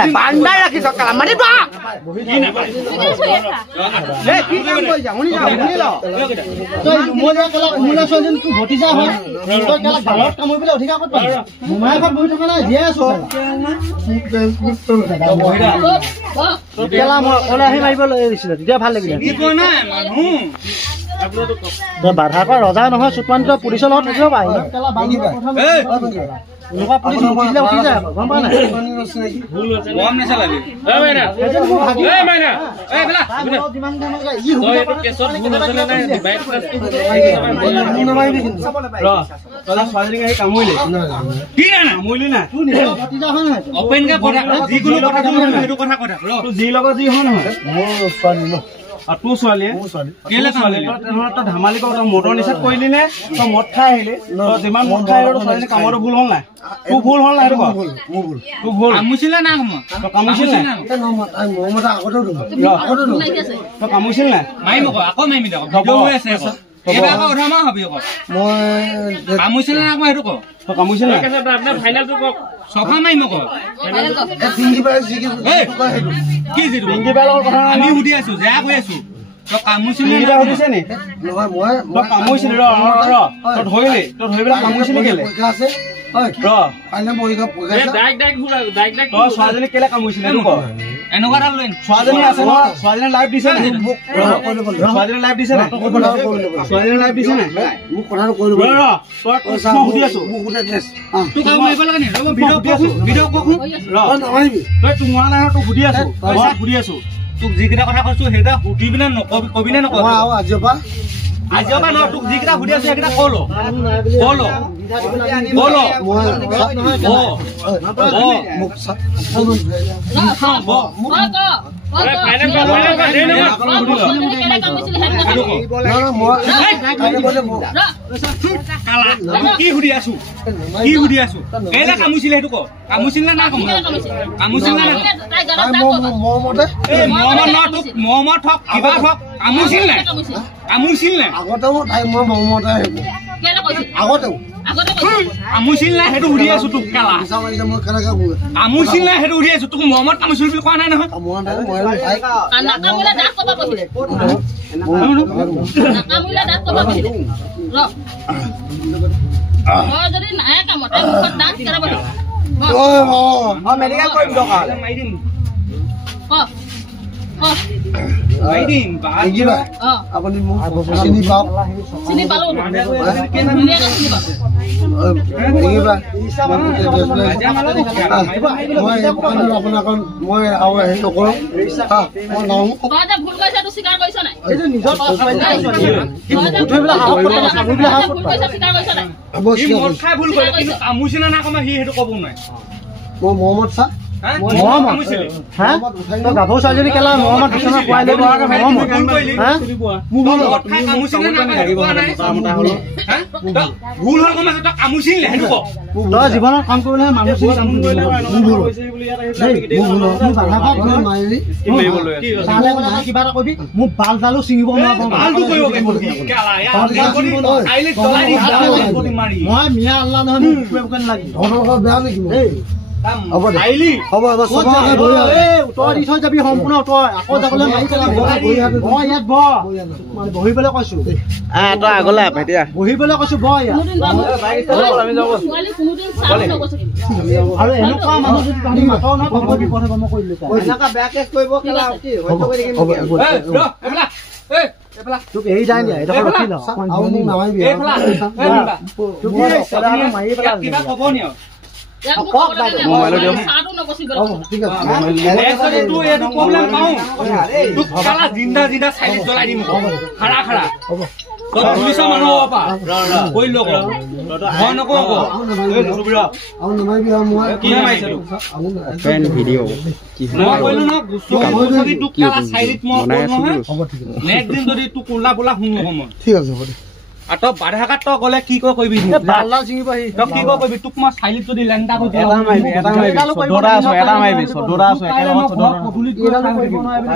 বান্দাই রাখি সকাল মারি বা কি না এ কি কাম কই যা উনি যাও তো মোলা কলা মোলা সজন তু ভটিজা হয় তো কলা গালত কাম হইবলে অধিকা কত পাই মোমাই ঘর বহি থকা না জিয়া আছো তো কেলা ওলা আহি মাৰিব লাগিছিল তেতিয়া ভাল লাগিল কি কই না মানুহ তো বাধা কৰা ৰজা নহয় সুতমান্ত পুলিচৰ লগত থাকিব পাই কেলা বাঙিবা লোকা পুলিচ উঠিলে উঠি যায় গম পা না ভুল হৈছে গম না লাগে এ মাইনা এ মাইনা এ বেলা দিমান দিমান ই হয় কেছত ভুল হৈছে না বাইক ৰ তলা স্বাধীন আহি কামুইলে কি না কামুইলি না তু নিজ ভতিজা হয় না ওপেন কে কথা যিকোনো কথা তুমি হেতু কথা কথা ৰ তু যি লগত যি হয় নহয় মোৰ স্বাধীন ন আর তু সোয়ালিয়ে কেলে সোয়ালি তো ধামালি কো মোটর নিষেধ কইলি নে তো মদ খাই আহিলে তো যেমান মদ খাই আৰু সোয়ালি কামৰ ভুল হল না তু ভুল হল না হেতু কো ভুল তু ভুল কামুছিলে না কম তো কামুছিল না মমতা আগটো তো কামুছিল না মাই মকো আকৌ মাইমি দক ভিডিও হৈ আছে এবা আকৌ উঠামা হবি আকৌ মই কামুছিলে না আকৌ হেতু কো তো কামুছিল না আপনি ফাইনাল তো কক সফা মাই মকো এ পিঙ্গি বাই জিকি কি জিরু পিঙ্গি বাই লগত কথা আমি উঠি আছো যা কই আছো তো কামুছিল না উঠিছে নি নহয় মই তো কামুছিল ৰ তো ধইলে তো ধইবেলা কামুছিল কেলে আছে হয় ৰ ফাইনাল বহিকা পইছা ডাইক ঘুৰা তো স্বাধীন কেলে কামুছিল এটো ক এনেকুৱা ডাল লইন স্বাধীন আছে ন স্বাধীন লাইভ দিছে না স্বাধীন লাইভ দিছে না স্বাধীন লাইভ দিছে না মোক কথাটো কই দিব ৰ তো সুধি আছো মোক সুধি আছ তো কাম মাইব লাগে নি ভিডিও কখু ৰ নামাইবি তই তোমা না তো সুধি আছো পইচা সুধি আছো তোক যিকিটা কথা কৈছো হেটা সুধিবি না নকবি কবি না নকবি আজিবা ন তোক যিকিটা সুধি আছো হেকিটা কলো মোক কি সুধি আছো কেলে কামুছিলে হেতু ক কামুছিল না কম কামুছিল না মমতে এই মমত ন তোক মমত ঠক কিবা ঠক কামুছিল না আগতেও তাই মই মমতে কেলে কৈছি আগতেও কামুছিল না হেতু সুধি আছো তোক কালা মই কেনেকে কামুছিল না হেতু সুধি আছো তোক মমত কামুছিল বুলি কোৱা নাই নহয় কামুলা দাঁত কবা কৈছিলে কামুলা দাঁত কবা কৈছিলে ৰ যদি নাই কামত মুখত দাঁত কেৰা বলি অ মেডিকেল কৰিম দকা মাই দিম মাইদিন বাহিবা আপুনি মোক চিনি পালো কেনে চিনি পালো দেখিবা মই আপোনাক মই আৰু হেৰি নকৰো মই নাও বাদা ভুল কৈছা তো স্বীকাৰ কৰিছ নাই এইটো নিজৰ উঠেবলা সামুবলা ভুল কৈছা স্বীকাৰ কৰিছ নাই অৱশ্যে মদ খাই ভুল কৰিলে কিন্তু কামুছিল না কমা হি হেতু কব নাই মই মোহাম্মদ শাহ তো গাভৌ চাৰ্জাৰী কেলা মহম্মদ বিছনা কোৱাই লৈ ভুল হল কমা তো কামুছিল হেতু ক তো জীৱনৰ কাম কৰিলে মানুহ চিনি কাম কৰিলে ভুল হৈছে বুলি ইয়াত আহি কিবা এটা কবি মোক বাল ডালো চিঙিব নোৱাৰো বালটো কৰিব কেলা আইলে চলাই দি মাৰি মই মিয়া আল্লাহ নহয় মোক কোন লাগি ধৰৰ বেয়া নেকি এই হ'ব দে আইলি হ'ব সবাকে ধৰি এ উতৰ দি থৈ যাবি সম্পূৰ্ণ উতৰ আকৌ যাবলৈ মাৰি পেলাব মই ইয়াত মানে বহিবলৈ কৈছো তই আগলৈ আপ এতিয়া বহিবলৈ কৈছো আমি যাব আৰু এনেকুৱা মানুহ যদি পানী মাথাও না কম বিপদ হ'ব মই কৈলো এনেকা বেয়া কেছ কৰিব কেলা কি হয়তো কৰি দেখিম এবলা তোক এই যাই দিয়া এটা ৰখি ল আৰু মোক নামাইবি এবলা তোক মাৰি পেলা কিবা ক'ব নিও মোবাইল দিও সাটো নকসিবল ঠিক আছে এসে তু এটো প্রবলেম পাও তু কালা জিন্দা সাইড জ্বলাই দিম খাড়া হ'ব তো পুলিশ মানুহ আপা কই লোক হয় নকো এই সুবিরা আউ নমাইবি মই কি মাইছে ফ্রেন্ড ভিডিও কি মই কইলো না গুছো যদি তু কালা সাইড মই নহয় নেক্সট দিন যদি তু কোলা পোলা হুন নহম ঠিক আছে হ'ব আত বাৰহাকাত তো গলে কি কই কইবি বাল্লা চিঙিব হি তো কি কইবি তুক মই সাইলিত যদি লেংডা কই এটা মাইবি দৰা আছো এটা মাইবি দৰা আছো একেলগত দৰা পটুলি কি এটা কইব নোৱাৰিবি